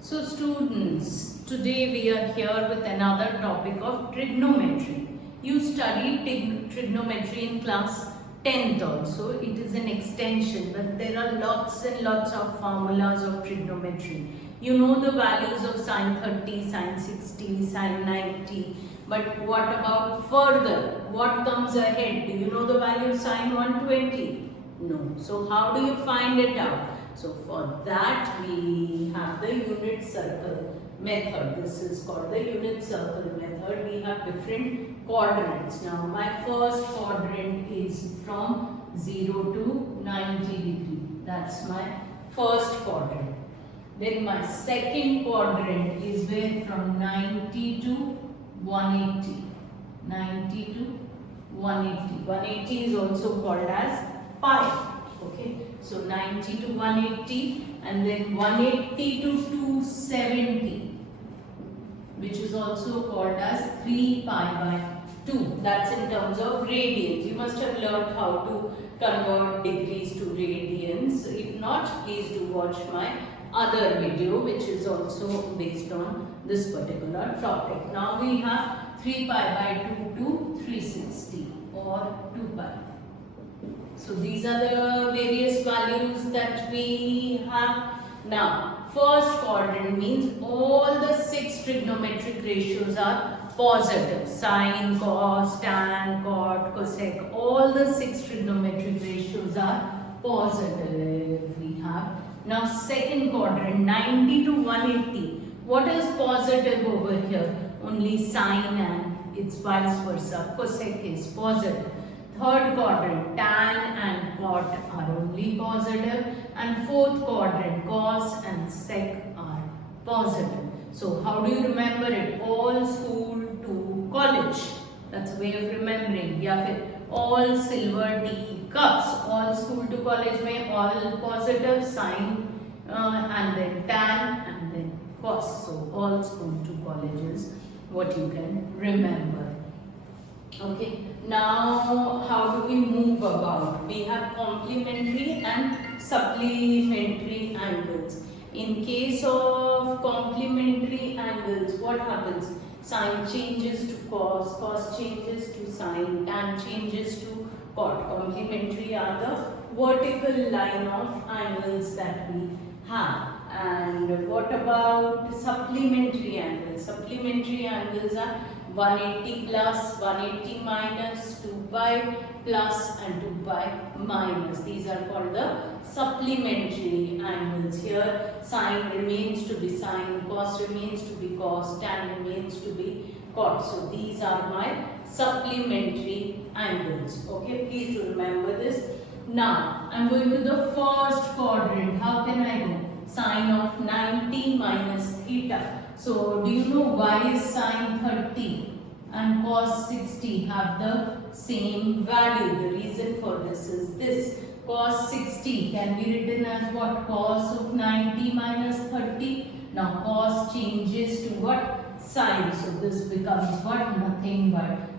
So students, today we are here with another topic of trigonometry. You studied trigonometry in class 10th also. It is an extension, but there are lots and lots of formulas of trigonometry. You know the values of sine 30, sine 60, sine 90. But what about further? What comes ahead? Do you know the value of sine 120? No. So how do you find it out? So for that we have the unit circle method. This is called the unit circle method. We have different quadrants. Now my first quadrant is from 0 to 90 degree. That's my first quadrant. Then my second quadrant is where from 90 to 180. 90 to 180. 180 is also called as pi. Okay, so 90 to 180 and then 180 to 270, which is also called as 3 pi by 2. That's in terms of radians. You must have learned how to convert degrees to radians. If not, please do watch my other video, which is also based on this particular topic. Now we have 3 pi by 2 to 360 or 2 pi. So these are the various values that we have. Now, first quadrant means all the 6 trigonometric ratios are positive. Sine, cos, tan, cot, cosec, all the 6 trigonometric ratios are positive. We have. Now, second quadrant, 90 to 180. What is positive over here? Only sine and it's vice versa. Cosec is positive. Third quadrant, tan and cot are only positive, and fourth quadrant, cos and sec are positive. So how do you remember it? All school to college. That's a way of remembering. या फिर all silver tea cups. All school to college में all positive, sine and then tan and then cos. So all school to college is what you can remember. Okay, now how do we move about? We have complementary and supplementary angles. In case of complementary angles, what happens? Sine changes to cos, cos changes to sine, tan changes to cot. Complementary are the vertical line of angles that we have. And what about supplementary angles? Supplementary angles are 180 plus, 180 minus, 2 pi plus and 2 pi minus. These are called the supplementary angles. Here sine remains to be sine, cos remains to be cos, tan remains to be cot. So these are my supplementary angles. Okay, please do remember this. Now I am going to the first quadrant. How can I go? Sine of 90 minus theta. So, do you know why is sine 30 and cos 60 have the same value? The reason for this is this. Cos 60 can be written as what? Cos of 90 minus 30. Now, cos changes to what? Sine. So, this becomes what? Nothing but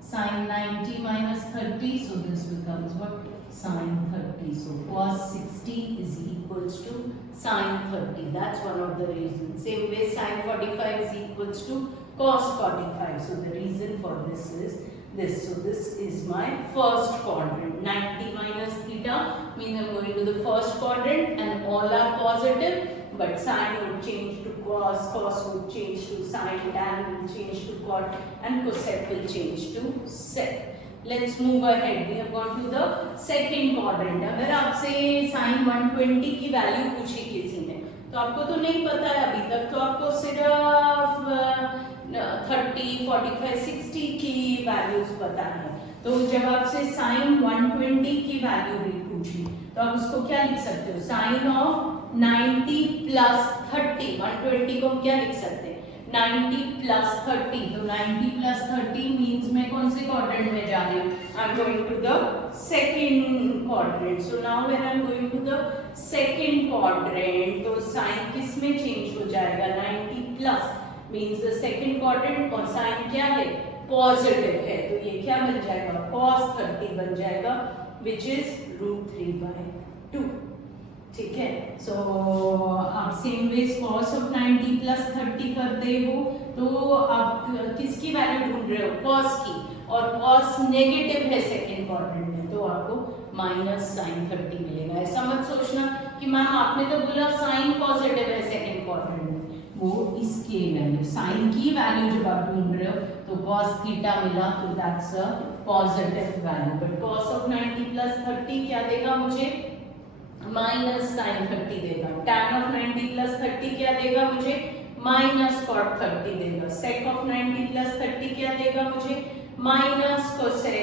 sine 90 minus 30. So, this becomes what? Sine 30. So, cos 60 is equals to sine 30. That's one of the reasons. Same way sine 45 is equals to cos 45. So, the reason for this is this. So, this is my first quadrant. 90 minus theta means I am going to the first quadrant and all are positive. But sine would change to cos, cos would change to sine, tan will change to cot and cosec will change to sec. Let's move ahead. We have gone to the second quadrant. अगर आपसे sin 120 की value पूछी किसी ने तो आपको तो नहीं पता है अभी तक, तो आपको सिर्फ 30, 45, 60 की वैल्यूज पता है. तो जब आपसे sin 120 की वैल्यू पूछी तो आप उसको क्या लिख सकते हो? sin of 90 plus 30. 120 को हम क्या लिख सकते हैं? 90 plus 30. तो 90 plus 30 means मैं कौन से quadrant में जा रही हूँ? I am going to the second quadrant. So now when I am going to the second quadrant, तो sin किस में change हो जाएगा? 90 plus means the second quadrant और sin क्या है? Positive है. तो ये क्या बन जाएगा? Cos 30 बन जाएगा, which is √3 by 2, ठीक है। सो आप same way cos of 90 plus 30 करते हो तो आप किसकी वैल्यू ढूंढ रहे हो, cos की, और cos नेगेटिव है सेकेंड क्वाड्रेंट में, तो आपको माइनस साइन 30 मिलेगा। ऐसा मत सोचना कि मैम आपने तो बोला साइन पॉजिटिव है सेकेंड क्वाड्रेंट में, वो इसके वैल्यू, साइन की वैल्यू जब आप ढूंढ रहे हो तो cos थीटा मिला तो that's a positive value, but cos of 90 plus 30 क्या देगा मुझे, माइनस साइन 30 देगा। tan ऑफ 90 प्लस 30 क्या देगा मुझे, माइनस cot 30 देगा। sec ऑफ 90 प्लस 30 क्या देगा मुझे, माइनस cosec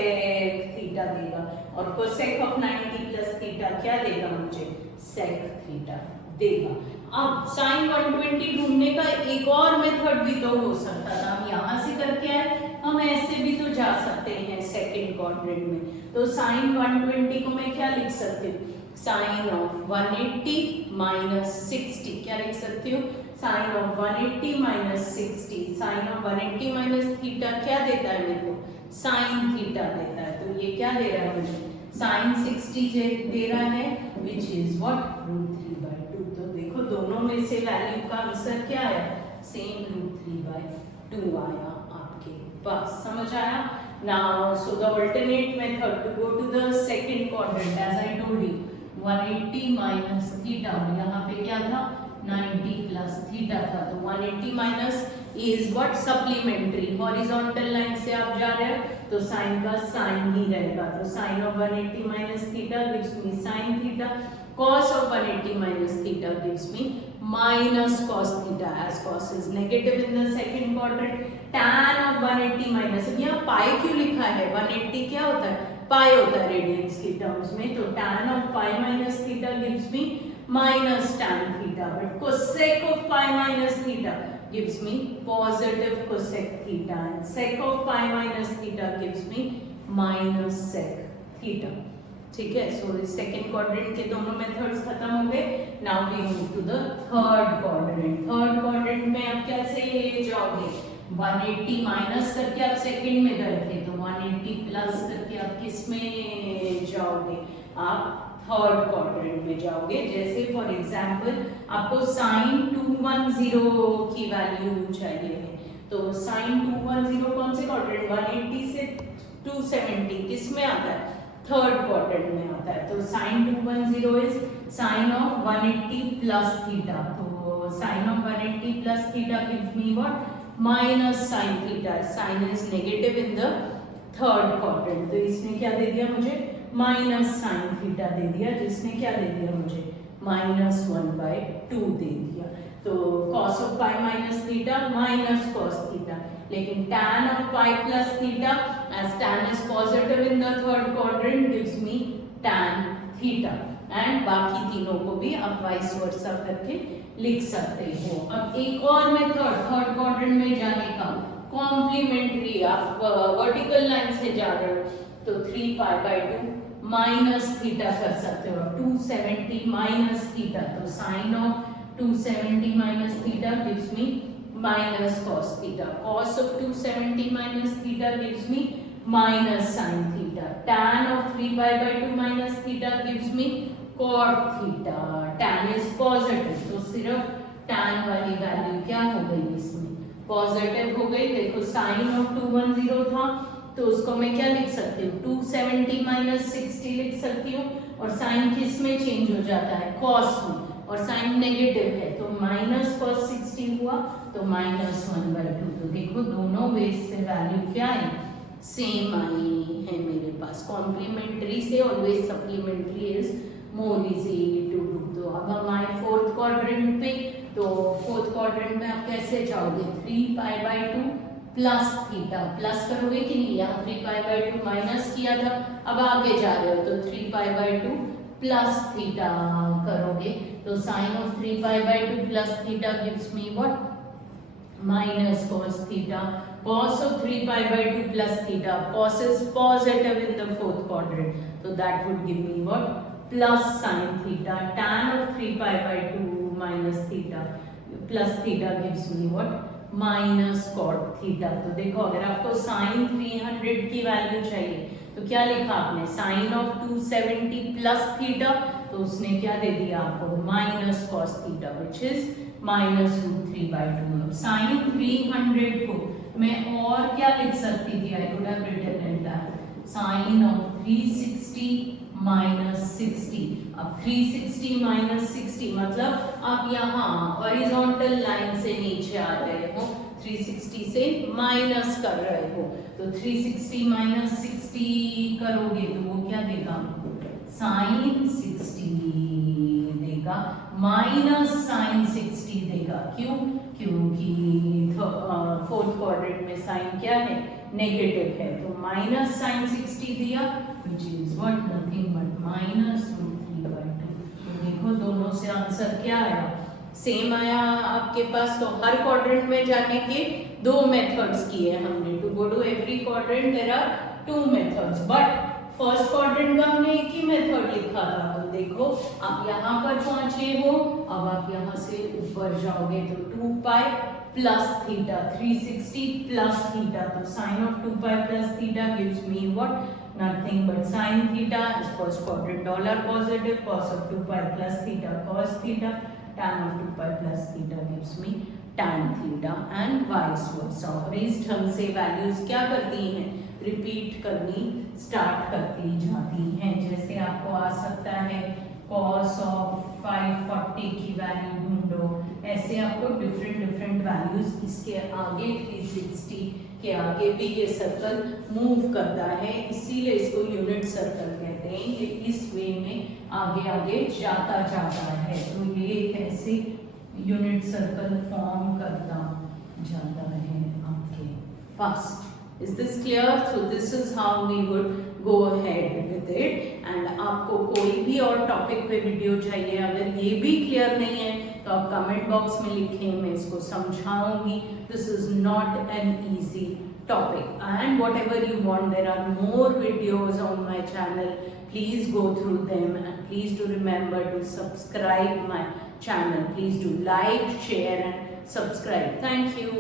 थीटा देगा। और cosec ऑफ 90 प्लस थीटा क्या देगा मुझे, sec थीटा देगा। अब sin 120 ढूंढने का एक और मेथड भी तो हो सकता था, हम यहाँ से करके आए, हम ऐसे भी तो जा सकते हैं सेकेंड क्वाड्रेंट में। तो sin 120 को मैं क्या लिख सकती हूँ, sin ऑफ 180 माइनस 60, क्या लिख सकती हूँ, sin of 180 minus 60। sin of 180 minus theta क्या देता है मेरे को, sin थीटा देता है, तो ये क्या दे रहा है मुझे, sin 60 दे रहा है, विच इज व्हाट, √3/2। तो देखो दोनों में से वैल्यू का आंसर क्या आया, सेम √3/2 आया आपके पास, समझ आया। Now, so the alternate method to go to the second quadrant, as I told you, 180 minus theta, यहाँ पे क्या था, 90 plus theta था, तो 180 minus is what, supplementary, horizontal line से आप जा रहे हो तो sin का sin ही रहेगा, तो sin of 180 minus theta gives me sin theta, cos of 180 minus theta gives me minus cos theta, as cos is negative in the second quadrant, tan of 180 minus, यहाँ पाई क्यों लिखा है, 180 क्या होता है, पाई होता है रेडियंस की टर्म्स में, तो tan of pi minus theta gives me minus tan theta, but cosec of pi minus theta gives me positive cosec theta, and sec of pi minus theta gives me minus sec theta, ठीक है। So second quadrant के दोनों methods खत्म हो गए। Now we move to the third quadrant. Third quadrant में आप कैसे जाओगे, 180 माइनस करके आप सेकंड में गए थे, तो 180 प्लस करके आप किस में जाओगे, आप थर्ड क्वाड्रेंट में जाओगे। जैसे फॉर एग्जांपल आपको sin 210 की वैल्यू चाहिए है, तो sin 210 कौन से क्वाड्रेंट, 180 से 270 किस में आता है, थर्ड क्वाड्रेंट में आता है, तो sin 210 is sin of 180 plus theta, तो sin of 180 plus theta gives me what, minus sin theta, sin is negative in the third quadrant, तो इसने क्या दे दिया मुझे, माइनस sin थीटा दे दिया, जिसने क्या दे दिया मुझे, -1/2 दे दिया। तो cos of pi minus theta minus cos theta, लेकिन tan of pi plus theta, as tan is positive in the third quadrant, gives me tan theta, and बाकी तीनों को भी आप वाइस वर्सा करके लिख सकते हो। अब एक और मेथड थर्ड क्वाड्रेंट में जाने का, कॉम्प्लीमेंट्री, आप वर्टिकल लाइन से जा रहे हो तो 3π/2 माइनस थीटा कर सकते हो, 270 माइनस थीटा, तो sine of 270 minus theta gives me minus cos theta, cos of 270 minus theta gives me minus sin theta, tan of 3π/2 minus theta gives me cot theta, tan is positive, तो सिर्फ tan वाली value क्या हो गई इसमें, positive हो गई। देखो sin of 210 था, तो उसको मैं क्या लिख सकती हूँ, 270 माइनस 60 लिख सकती हूँ, और साइन किस में चेंज हो जाता है, cos में, और साइन नेगेटिव है तो माइनस cos 60 हुआ, तो -1/2। तो देखो दोनों वेज से वैल्यू क्या है, सेम आई है मेरे पास। कॉम्प्लीमेंट्री से always supplementary is more easy to do. तो अब हम आए फोर्थ क्वाड्रेंट पे, तो फोर्थ क्वाड्रेंट में आप कैसे जाओगे, 3π/2 प्लस थीटा, प्लस करोगे कि नहीं, यहाँ 3π/2 माइनस किया था, अब आगे जा रहे हो तो 3π/2 प्लस थीटा करोगे, तो sine of 3π/2 plus theta gives me what, minus cos theta, cos of 3π/2 plus theta, cos is positive in the fourth quadrant, so that would give me what, plus sin theta, tan of 3π/2 minus theta plus theta gives me what, minus cot theta। तो देखो अगर आपको sin 300 की value चाहिए तो क्या लिखा आपने, साइन ऑफ 270 प्लस थीटा, तो उसने क्या दे दिया आपको, minus cos theta which is -√3/2। Sine 300 को मैं और क्या लिख सकती थी, I could have written it that sine of 360 -60। अब 360 -60 मतलब आप यहाँ हॉरिजॉन्टल लाइन से नीचे आ रहे हो, 360 से माइनस कर रहे हो, तो 360 -60 करोगे तो वो क्या देगा, साइन 60 देगा, माइनस साइन 60 देगा। क्यों, क्योंकि फोर्थ क्वाड्रेंट में साइन क्या है, नेगेटिव है, तो माइनस साइन 60 दिया which is what, nothing but -√3/2। तो देखो दोनों से आंसर क्या आया, सेम आया आपके पास। तो हर क्वाड्रेंट में जाने के दो मेथड्स किए हमने, to go to every quadrant there are 2 methods, but first quadrant का हमने एक ही मेथड लिखा था। तो देखो आप यहाँ पर पहुंचे हो, अब आप यहाँ से ऊपर जाओगे तो 2π प्लस थीटा, 360 प्लस थीटा, तो sine of 2π plus theta gives me what, nothing but sin theta is first quadrant dollar positive, cos of 2π plus theta cos theta, tan of 2π plus theta gives me tan theta and vice versa। और इस ढंग से values क्या करती हैं, repeat करनी start करती जाती हैं। जैसे आपको आ सकता है cos of 540 की वैल्यू ढूंढो, ऐसे आपको डिफरेंट वैल्यूज, इसके आगे 360 के आगे भी ये सर्कल मूव करता है, इसीलिए इसको यूनिट सर्कल कहते हैं। ये इस वे में आगे जाता है, तो ये ऐसे यूनिट सर्कल फॉर्म करता जाता है आपके पास। Is this clear? So this is how we would go ahead with it। and आपको कोई भी और टॉपिक पे वीडियो चाहिए, अगर ये भी क्लियर नहीं है तो आप कमेंट बॉक्स में लिखें, मैं इसको समझाऊंगी। This is not an easy topic and whatever you want, there are more videos on my channel, please go through them and please do remember to subscribe my channel, please do like, share and subscribe। Thank you।